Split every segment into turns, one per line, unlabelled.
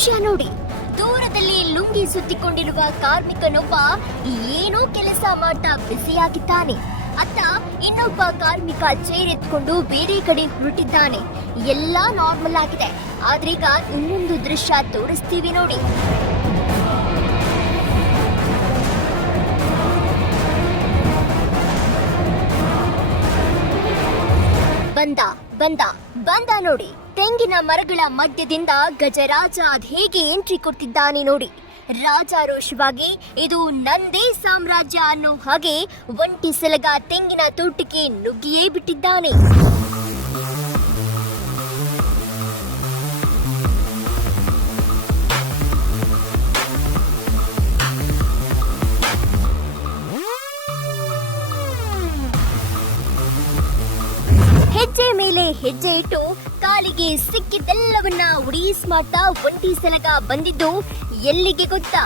ದೃಶ್ಯ ನೋಡಿ. ದೂರದಲ್ಲಿ ಲುಂಗಿ ಸುತ್ತಿಕೊಂಡಿರುವ ಕಾರ್ಮಿಕನೊಬ್ಬ ಏನೋ ಕೆಲಸ ಮಾಡ್ತಾ ಬಿಸಿಯಾಗಿದ್ದಾನೆ ಅತ್ತ ಇನ್ನೊಬ್ಬ ಕಾರ್ಮಿಕ ಚೇರ್ ಎತ್ಕೊಂಡು ಬೇರೆ ಕಡೆ ಹೊರಟಿದ್ದಾನೆ. ಎಲ್ಲಾ ನಾರ್ಮಲ್ ಆಗಿದೆ. ಆದ್ರೀಗ ಇನ್ನೊಂದು ದೃಶ್ಯ ತೋರಿಸ್ತೀವಿ ನೋಡಿ. ಬಂದ ಬಂದ ಬಂದ ನೋಡಿ. ತೆಂಗಿನ ಮರಗಳ ಮಧ್ಯದಿಂದ ಗಜರಾಜ ಅದ್ ಹೇಗೆ ಎಂಟ್ರಿ ಕೊಡ್ತಿದ್ದಾನೆ ನೋಡಿ. ರಾಜಾರೋಷವಾಗಿ ಇದು ನಂದೇ ಸಾಮ್ರಾಜ್ಯ ಅನ್ನೋ ಹಾಗೆ ಒಂಟಿ ಸಲಗ ತೆಂಗಿನ ತೋಟಕ್ಕೆ ನುಗ್ಗಿಯೇ ಬಿಟ್ಟಿದ್ದಾನೆ. ಹೆಜ್ಜೆ ಇಟ್ಟು ಕಾಲಿಗೆ ಸಿಕ್ಕಿದ್ದೆಲ್ಲವನ್ನ ಉಡೀಸ್ ಮಾಡ್ತಾ ಒಂಟಿ ಸಲಗ ಬಂದಿದ್ದು ಎಲ್ಲಿಗೆ ಗೊತ್ತಾ?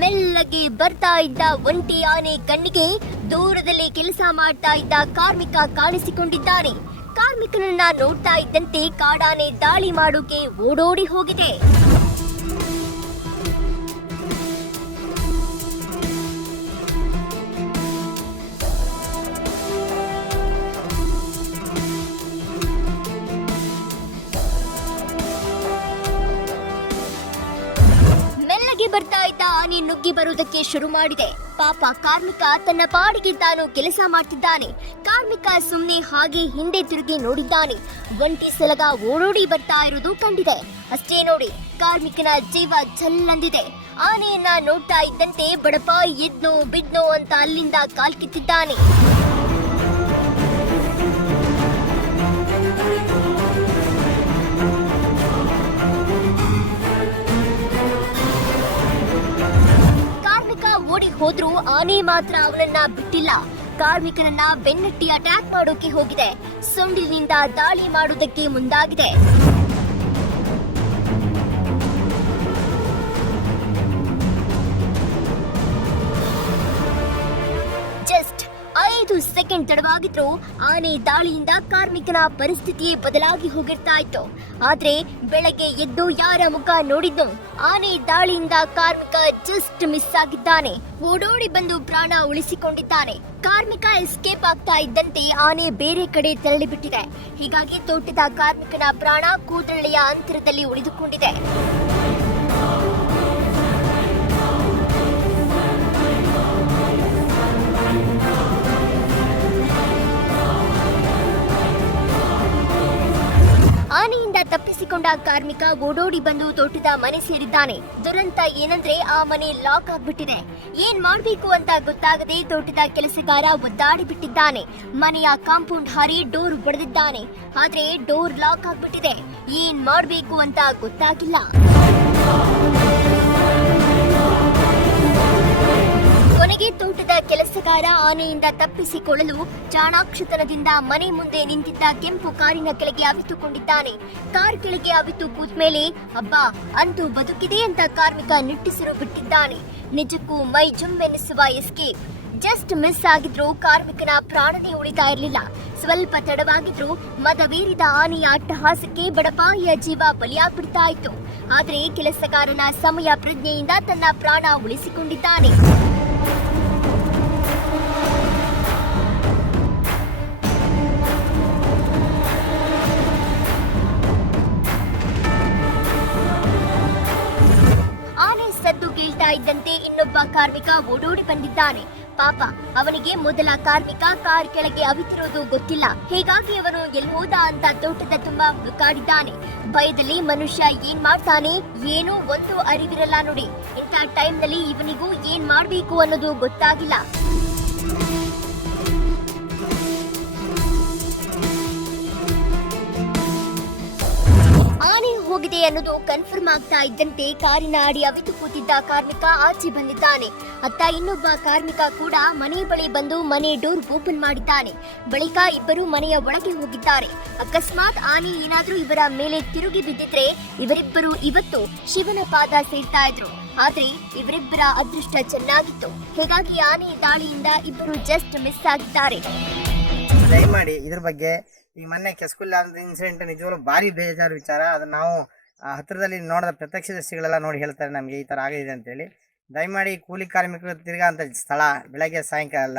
ಮೆಲ್ಲಗೆ ಬರ್ತಾ ಇದ್ದ ಒಂಟಿ ಆನೆ ಕಣ್ಣಿಗೆ ದೂರದಲ್ಲಿ ಕೆಲಸ ಮಾಡ್ತಾ ಇದ್ದ ಕಾರ್ಮಿಕ ಕಾಣಿಸಿಕೊಂಡಿದ್ದಾನೆ. ಕಾರ್ಮಿಕನನ್ನ ನೋಡ್ತಾ ಇದ್ದಂತೆ ಕಾಡಾನೆ ದಾಳಿ ಮಾಡೋಕೆ ಓಡೋಡಿ ಹೋಗಿದೆ. ಬರ್ತಾ ಇದ್ದ ಆನೆ ನುಗ್ಗಿ ಬರುವುದಕ್ಕೆ ಶುರು ಮಾಡಿದೆ. ಪಾಪ ಕಾರ್ಮಿಕ ತನ್ನ ಪಾಡಿಗೆ ತಾನು ಕೆಲಸ ಮಾಡ್ತಿದ್ದಾನೆ. ಕಾರ್ಮಿಕ ಸುಮ್ನೆ ಹಾಗೆ ಹಿಂದೆ ತಿರುಗಿ ನೋಡಿದ್ದಾನೆ. ಒಂಟಿ ಸಲಗ ಓಡೋಡಿ ಬರ್ತಾ ಇರುವುದು ಕಂಡಿದೆ. ಅಷ್ಟೇ ನೋಡಿ, ಕಾರ್ಮಿಕನ ಜೀವ ಜಲ್ಲಂದಿದೆ ಆನೆಯನ್ನ ನೋಡ್ತಾ ಇದ್ದಂತೆ ಬಡಪ ಎದ್ನೋ ಬಿದ್ನೋ ಅಂತ ಅಲ್ಲಿಂದ ಕಾಲ್ಕಿತ್ತಿದ್ದಾನೆ. ಓಡಿ ಹೋದ್ರೂ ಆನೆ ಮಾತ್ರ ಅವನನ್ನ ಬಿಟ್ಟಿಲ್ಲ. ಕಾರ್ಮಿಕರನ್ನ ಬೆನ್ನಟ್ಟಿ ಅಟ್ಯಾಕ್ ಮಾಡೋಕೆ ಹೋಗಿದೆ. ಸೊಂಡಿಲಿನಿಂದ ದಾಳಿ ಮಾಡುವುದಕ್ಕೆ ಮುಂದಾಗಿದೆ. ಸೆಕೆಂಡ್ ತಡವಾಗಿದ್ರು ಆನೆ ದಾಳಿಯಿಂದ ಕಾರ್ಮಿಕನ ಪರಿಸ್ಥಿತಿಯೇ ಬದಲಾಗಿ ಹೋಗಿರ್ತಾ ಇತ್ತು. ಆದ್ರೆ ಬೆಳಗ್ಗೆ ಎದ್ದು ಯಾರ ಮುಖ ನೋಡಿದ್ದು ಆನೆ ದಾಳಿಯಿಂದ ಕಾರ್ಮಿಕ ಜಸ್ಟ್ ಮಿಸ್ ಆಗಿದ್ದಾನೆ. ಓಡೋಡಿ ಬಂದು ಪ್ರಾಣ ಉಳಿಸಿಕೊಂಡಿದ್ದಾನೆ. ಕಾರ್ಮಿಕ ಎಸ್ಕೇಪ್ ಆಗ್ತಾ ಇದ್ದಂತೆ ಆನೆ ಬೇರೆ ಕಡೆ ತೆರಳಿಬಿಟ್ಟಿದೆ. ಹೀಗಾಗಿ ತೋಟದ ಕಾರ್ಮಿಕನ ಪ್ರಾಣ ಕೂದಳೆಯ ಅಂತರದಲ್ಲಿ ಉಳಿದುಕೊಂಡಿದೆ. ತಪ್ಪಿಸಿಕೊಂಡ ಕಾರ್ಮಿಕ ಓಡೋಡಿ ಬಂದು ತೋಟದ ಮನೆ ಸೇರಿದ್ದಾನೆ. ದುರಂತ ಏನಂದ್ರೆ ಆ ಮನೆ ಲಾಕ್ ಆಗ್ಬಿಟ್ಟಿದೆ. ಏನ್ ಮಾಡ್ಬೇಕು ಅಂತ ಗೊತ್ತಾಗದೆ ತೋಟದ ಕೆಲಸಗಾರ ಒದ್ದಾಡಿ ಬಿಟ್ಟಿದ್ದಾನೆ. ಮನೆಯ ಕಾಂಪೌಂಡ್ ಹಾರಿ ಡೋರ್ ಬಡದಿದ್ದಾನೆ. ಆದ್ರೆ ಡೋರ್ ಲಾಕ್ ಆಗ್ಬಿಟ್ಟಿದೆ. ಏನ್ ಮಾಡ್ಬೇಕು ಅಂತ ಗೊತ್ತಾಗಿಲ್ಲ. ಕೆಲಸಗಾರ ಆನೆಯಿಂದ ತಪ್ಪಿಸಿಕೊಳ್ಳಲು ಚಾಣಾಕ್ಷತನದಿಂದ ಮನೆ ಮುಂದೆ ನಿಂತಿದ್ದ ಕೆಂಪು ಕಾರಿನ ಕೆಳಗೆ ಅವಿತುಕೊಂಡಿದ್ದಾನೆ. ಕಾರ್ ಕೆಳಗೆ ಅವಿತು ಕೂತ್ಮೇಲೆ, ಅಬ್ಬಾ, ಅಂತೂ ಬದುಕಿದೆ ಅಂತ ಕಾರ್ಮಿಕ ನಿಟ್ಟಿಸಿರು ಬಿಟ್ಟಿದ್ದಾನೆ. ನಿಜಕ್ಕೂ ಮೈ ಜುಮ್ಮೆನಿಸುವ ಎಸ್ಕೇಪ್ ಜಸ್ಟ್ ಮಿಸ್ ಆಗಿದ್ರು ಕಾರ್ಮಿಕನ ಪ್ರಾಣನೇ ಉಳಿತಾ ಇರಲಿಲ್ಲ. ಸ್ವಲ್ಪ ತಡವಾಗಿದ್ರು ಮದವೇರಿದ ಆನೆಯ ಅಟ್ಟಹಾಸಕ್ಕೆ ಬಡಪಾಯಿಯ ಜೀವ ಬಲಿಯಾಗ್ಬಿಡ್ತಾ ಇತ್ತು. ಆದರೆ ಕೆಲಸಗಾರನ ಸಮಯ ಪ್ರಜ್ಞೆಯಿಂದ ತನ್ನ ಪ್ರಾಣ ಉಳಿಸಿಕೊಂಡಿದ್ದಾನೆ. ಕಾರ್ಮಿಕ ಓಡೋಡಿ ಬಂದಿದ್ದಾನೆ. ಪಾಪ, ಅವನಿಗೆ ಮೊದಲ ಕಾರ್ಮಿಕ ಕಾರ್ ಕೆಳಗೆ ಅವಿತಿರೋದು ಗೊತ್ತಿಲ್ಲ. ಹೀಗಾಗಿ ಅವನು ಎಲ್ಲಿ ಹೋದ ಅಂತ ತೋಟದ ತುಂಬಾ ಹುಡುಕಾಡಿದ್ದಾನೆ ಭಯದಲ್ಲಿ ಮನುಷ್ಯ ಏನ್ ಮಾಡ್ತಾನೆ, ಏನು ಒಂದು ಅರಿವಿರಲ್ಲ ನೋಡಿ. ಇಂಥ ಟೈಮ್ನಲ್ಲಿ ಇವನಿಗೂ ಏನ್ ಮಾಡ್ಬೇಕು ಅನ್ನೋದು ಗೊತ್ತಾಗಿಲ್ಲ. ಹೋಗಿದೆ ಅನ್ನೋದು ಕನ್ಫರ್ಮ್ ಆಗ್ತಾ ಇದ್ದಂತೆ ಕಾರಿನ ಅಡಿ ಅವಿತು ಕೂತಿದ್ದ ಕಾರ್ಮಿಕ ಆಚೆ ಬಂದಿದ್ದಾನೆ. ಅತ್ತ ಇನ್ನೊಬ್ಬ ಕಾರ್ಮಿಕ ಕೂಡ ಮನೆ ಬಳಿ ಬಂದು ಮನೆ ಡೋರ್ ಓಪನ್ ಮಾಡಿದ್ದಾನೆ. ಬಳಿಕ ಇಬ್ಬರು ಮನೆಯ ಒಳಗೆ ಹೋಗಿದ್ದಾರೆ. ಅಕಸ್ಮಾತ್ ಆನೆ ಏನಾದರೂ ಇವರ ಮೇಲೆ ತಿರುಗಿ ಬಿದ್ದಿದ್ರೆ ಇವರಿಬ್ಬರು ಇವತ್ತು ಶಿವನ ಪಾದ ಸೇರ್ತಾ ಇದ್ರು. ಆದ್ರೆ ಇವರಿಬ್ಬರ ಅದೃಷ್ಟ ಚೆನ್ನಾಗಿತ್ತು. ಹೀಗಾಗಿ ಆನೆ ದಾಳಿಯಿಂದ ಇಬ್ಬರು ಜಸ್ಟ್ ಮಿಸ್ ಆಗಿದ್ದಾರೆ.
ದಯಮಾಡಿ ಇದ್ರ ಬಗ್ಗೆ ಈ ಮೊನ್ನೆ ಕೆಸ್ಕುಲ್ ಇನ್ಸಿಡೆಂಟ್ ನಿಜವಾಗ್ಲೂ ಭಾರಿ ಬೇಜಾರು ವಿಚಾರ. ಅದನ್ನ ನಾವು ಹತ್ತಿರದಲ್ಲಿ ನೋಡಿದ ಪ್ರತ್ಯಕ್ಷದರ್ಶಿಗಳೆಲ್ಲ ನೋಡಿ ಹೇಳ್ತಾರೆ ನಮಗೆ ಈ ಥರ ಆಗಿದೆ ಅಂತೇಳಿ. ದಯಮಾಡಿ ಕೂಲಿ ಕಾರ್ಮಿಕರು ತಿರ್ಗಾ ಸ್ಥಳ, ಬೆಳಗ್ಗೆ ಸಾಯಂಕಾಲ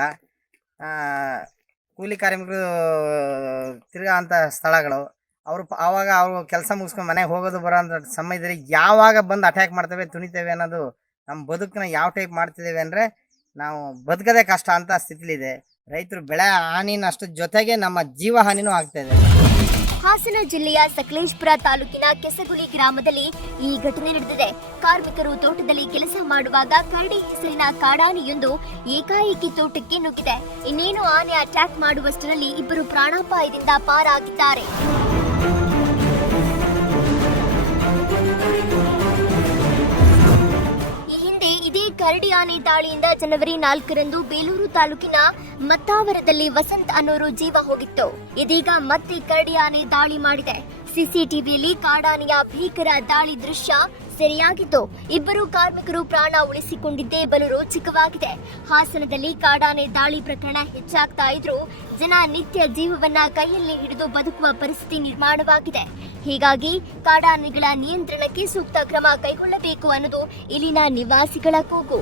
ಕೂಲಿ ಕಾರ್ಮಿಕರು ತಿರ್ಗಾ ಸ್ಥಳಗಳು, ಅವರು ಆವಾಗ ಅವರು ಕೆಲಸ ಮುಗಿಸ್ಕೊಂಡು ಮನೆಗೆ ಹೋಗೋದು ಬರೋ ಅಂಥ ಸಮಯದಲ್ಲಿ ಯಾವಾಗ ಬಂದು ಅಟ್ಯಾಕ್ ಮಾಡ್ತೇವೆ, ತುಣಿತೇವೆ ಅನ್ನೋದು ನಮ್ಮ ಬದುಕನ್ನ ಯಾವ ಟೈಪ್ ಮಾಡ್ತಿದ್ದೇವೆ ಅಂದರೆ ನಾವು ಬದುಕದೇ ಕಷ್ಟ ಅಂತ ಸ್ಥಿತಿಲಿದೆ ರೈತರು ಬೆಳೆ ಹಾನಿನಷ್ಟು ಜೊತೆಗೆ ನಮ್ಮ ಜೀವ ಹಾನಿನೂ ಆಗ್ತಾ ಇದೆ.
ಹಾಸನ ಜಿಲ್ಲೆಯ ಸಕಲೇಶ್ಪುರ ತಾಲೂಕಿನ ಕೆಸಗುಳಿ ಗ್ರಾಮದಲ್ಲಿ ಈ ಘಟನೆ ನಡೆದಿದೆ. ಕಾರ್ಮಿಕರು ತೋಟದಲ್ಲಿ ಕೆಲಸ ಮಾಡುವಾಗ ಕರಡಿ ಹೆಸರಿನ ಕಾಡಾನೆಯೊಂದು ಏಕಾಏಕಿ ತೋಟಕ್ಕೆ ನುಗ್ಗಿದೆ. ಇನ್ನೇನು ಆನೆ ಅಟ್ಯಾಕ್ ಮಾಡುವಷ್ಟರಲ್ಲಿ ಇಬ್ಬರು ಪ್ರಾಣಾಪಾಯದಿಂದ ಪಾರಾಗಿದ್ದಾರೆ. ಕರಡಿ ಆನೆ ದಾಳಿಯಿಂದ ಜನವರಿ ನಾಲ್ಕರಂದು ಬೇಲೂರು ತಾಲೂಕಿನ ಮತ್ತಾವರದಲ್ಲಿ ವಸಂತ್ ಅನ್ನೋರು ಜೀವ ಹೋಗಿತ್ತು. ಇದೀಗ ಮತ್ತೆ ಕರಡಿ ಆನೆ ದಾಳಿ ಮಾಡಿದೆ. ಸಿಸಿಟಿವಿಯಲ್ಲಿ ಕಾಡಾನೆಯ ಭೀಕರ ದಾಳಿ ದೃಶ್ಯ ಸೆರೆಯಾಗಿದ್ದು, ಇಬ್ಬರು ಕಾರ್ಮಿಕರು ಪ್ರಾಣ ಉಳಿಸಿಕೊಂಡಿದ್ದೇ ಬಲು ರೋಚಕವಾಗಿದೆ. ಹಾಸನದಲ್ಲಿ ಕಾಡಾನೆ ದಾಳಿ ಪ್ರಕರಣ ಹೆಚ್ಚಾಗ್ತಾ ಇದ್ರೂ, ಜನ ನಿತ್ಯ ಜೀವವನ್ನ ಕೈಯಲ್ಲಿ ಹಿಡಿದು ಬದುಕುವ ಪರಿಸ್ಥಿತಿ ನಿರ್ಮಾಣವಾಗಿದೆ. ಹೀಗಾಗಿ ಕಾಡಾನೆಗಳ ನಿಯಂತ್ರಣಕ್ಕೆ ಸೂಕ್ತ ಕ್ರಮ ಕೈಗೊಳ್ಳಬೇಕು ಅನ್ನೋದು ಇಲ್ಲಿನ ನಿವಾಸಿಗಳ ಕೂಗು.